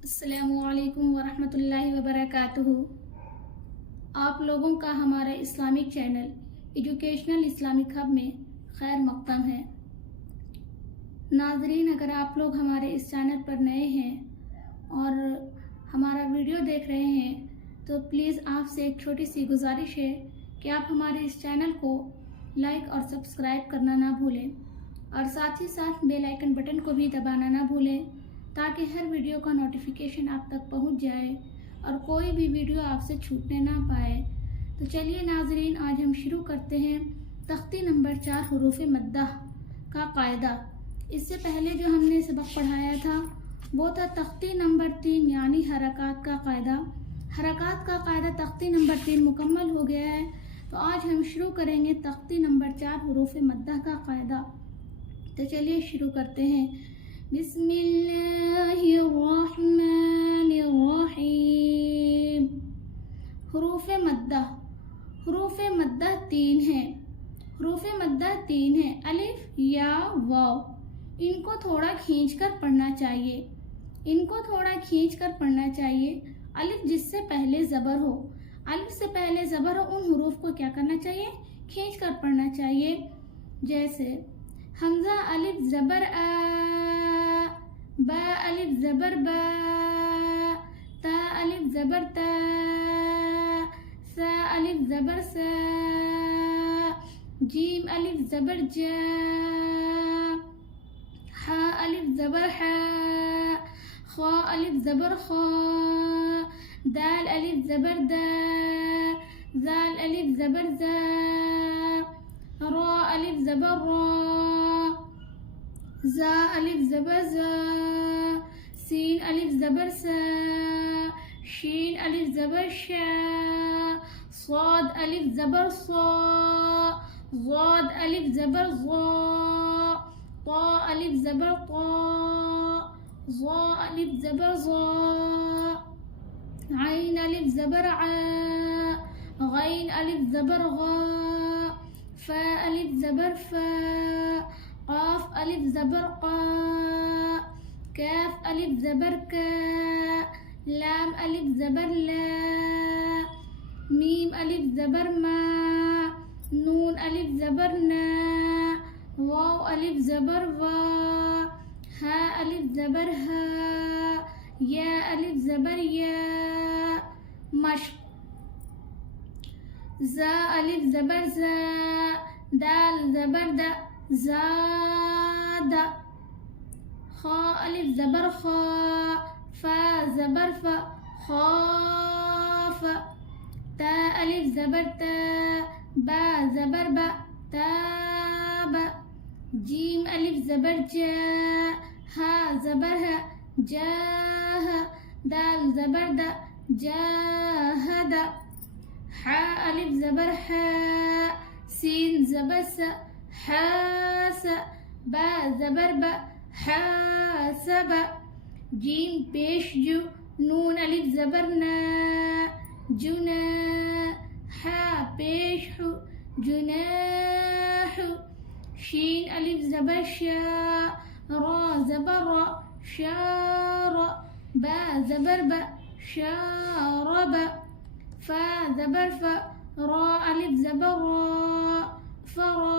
अस्सलामुअलैकुम वरहमतुल्लाहि वबरकातुहू। आप लोगों का हमारे Islamic channel educational Islamic hub में खैर मक़दम है। नाज़रीन, अगर आप लोग हमारे इस चैनल पर नए हैं और हमारा वीडियो देख रहे हैं तो प्लीज़ आपसे एक छोटी सी गुजारिश है कि आप हमारे इस चैनल को लाइक और सब्सक्राइब करना ना भूलें और साथ ही साथ बेल आइकन बटन को भी दबाना ना भूलें ताकि हर वीडियो का नोटिफिकेशन आप तक पहुंच जाए और कोई भी वीडियो आपसे छूटने ना पाए। तो चलिए नाजरीन, आज हम शुरू करते हैं तख्ती नंबर 4 हुरूफ मद्दा का कायदा। इससे पहले जो हमने सबक पढ़ाया था वो था तख्ती नंबर 3 यानी हरकत का कायदा। हरकत का कायदा तख्ती नंबर 3 मुकम्मल हो गया है। तो आज हम शुरू करेंगे तख्ती नंबर 4 हुरूफ मद्दा का कायदा। तो चलिए शुरू करते हैं। बिस्मिल्लाहिर्रहमानिर्रहीम। हुरूफ मद्दा, हुरूफ मद्दा 3 हैं। हुरूफ मद्दा 3 हैं, अलिफ या वाव। इनको थोड़ा खींचकर पढ़ना चाहिए, इनको थोड़ा खींचकर पढ़ना चाहिए। अलिफ जिससे पहले ज़बर हो, अलिफ से पहले ज़बर हो, उन हुरूफ को क्या करना चाहिए? खींचकर पढ़ना चाहिए। जैसे हमज़ा अलिफ ज़बर आ, बा अलिफ ज़बर बा, ता अलिफ ज़बर ता, सा अलिफ ज़बर सा, जीम अलिफ ज़बर जा, हा अलिफ ज़बर हा, खा अलिफ ज़बर खा, दाल अलिफ ज़बर दा, जाल अलिफ ज़बर जा, रा अलिफ ज़बर रा, ज़ा अलिफ ज़बर ज़ा, सीन अलिफ ज़बर सा, शीन अलिफ ज़बर शा, स्वाद अलिफ ज़बर सा, ज़ाद अलिफ ज़बर ज़ा, ता अलिफ ज़बर ता, ज़ा अलिफ ज़बर ज़ा, आइन अलिफ ज़बर आ, गैन अलिफ ज़बर गा, फा अलिफ ज़बर फा, क़ाफ अलिफ ज़बर क़ा, काफ अलिफ ज़बर का, लाम अलिफ ज़बर ला, मीम अलिफ ज़बर मा, नून अलिफ ज़बर ना, वाव अलिफ ज़बर वा, हा अलिफ ज़बर हा, या अलिफ ज़बर या। मश्क। ज़ा अलिफ ज़बर ज़ा, दाल ज़बर दा, ज़ादा, खा अलिफ ज़बर खा, फा ज़बर फा, खाफ, ता अलिफ ज़बर ता, बा ज़बर बा, ताब, जीम अलिफ ज़बर जा, हा ज़बर हा, जाह, दाल ज़बर दा, जाहदा, हा अलिफ ज़बर हा, सीन ज़बर सा, हास, बा ज़बर बा, हासब, जीम पेश जू, नून अलिफ ज़बर ना, जुना, हा पेश हु, जुनाह, शीन अलिफ ज़बर शा, रा ज़बर रा, शार, बा ज़बर बा, शारब, फा ज़बर फा, रा अलिफ ज़बर रा, फरा,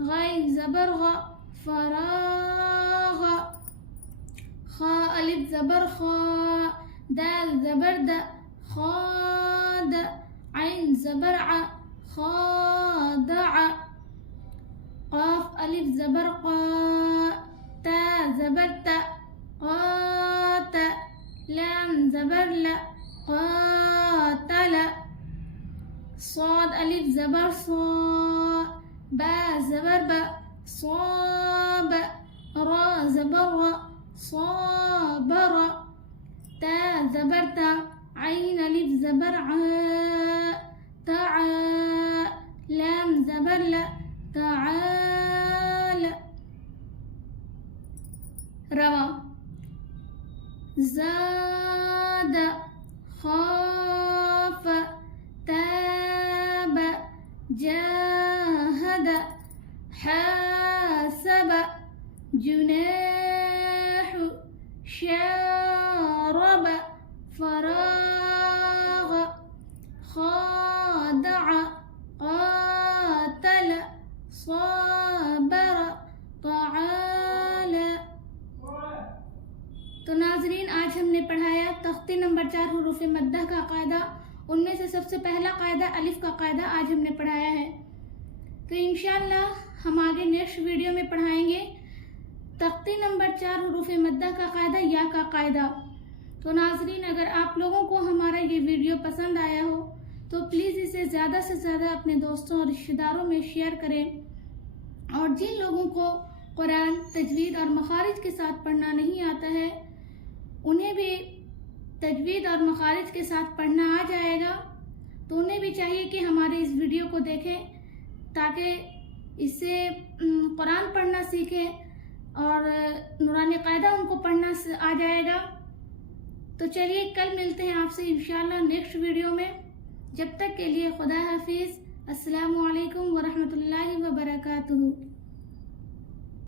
गैन ज़बर गा, फराग, खा अलिफ ज़बर खा, दाल ज़बर दा, खाद, आइन ज़बर आ, खादअ, क़ाफ अलिफ ज़बर क़ा, ता ज़बर ता, क़ात, लाम ज़बर ला, क़ातल, स्वाद अलिफ ज़बर सा, बा ज़बर बा, صاب, را ज़बर रा, صابर, ता ज़बर ता, आइन अलिफ ज़बर आ, तआ, लाम ज़बर ला, तआल, रवा। ज़ाद, खाफ, ताब, जाहद, حاسب, जुनाह, शार, ضرب فراغ خادع قاتل صابر تعال। तो नाजरीन, आज हमने पढ़ाया तख्ती नंबर 4 हुरूफ मद्दा का कायदा। उनमें से सबसे पहला कायदा अलिफ का कायदा आज हमने पढ़ाया है। तो इंशाअल्लाह हम आगे नेक्स्ट वीडियो में पढ़ाएंगे तख्ती नंबर 4 हुरूफ मद्दा का कायदा या का कायदा। तो नाजरीन, अगर आप लोगों को हमारा ये वीडियो पसंद आया हो तो प्लीज़ इसे ज़्यादा से ज़्यादा अपने दोस्तों और रिश्तेदारों में शेयर करें। और जिन लोगों को कुरान तजवीद और मखारिज के साथ पढ़ना नहीं आता है, उन्हें भी तजवीद और मखारिज के साथ पढ़ना आ जाएगा, तो उन्हें भी चाहिए कि हमारे इस वीडियो को देखें ताकि इससे कुरान पढ़ना सीखें और नूरानी कायदा उनको पढ़ना आ जाएगा। तो चलिए कल मिलते हैं आपसे इंशाअल्लाह नेक्स्ट वीडियो में। जब तक के लिए खुदा हाफिज़। अस्सलामु अलैकुम व रहमतुल्लाहि व बरकातुहू।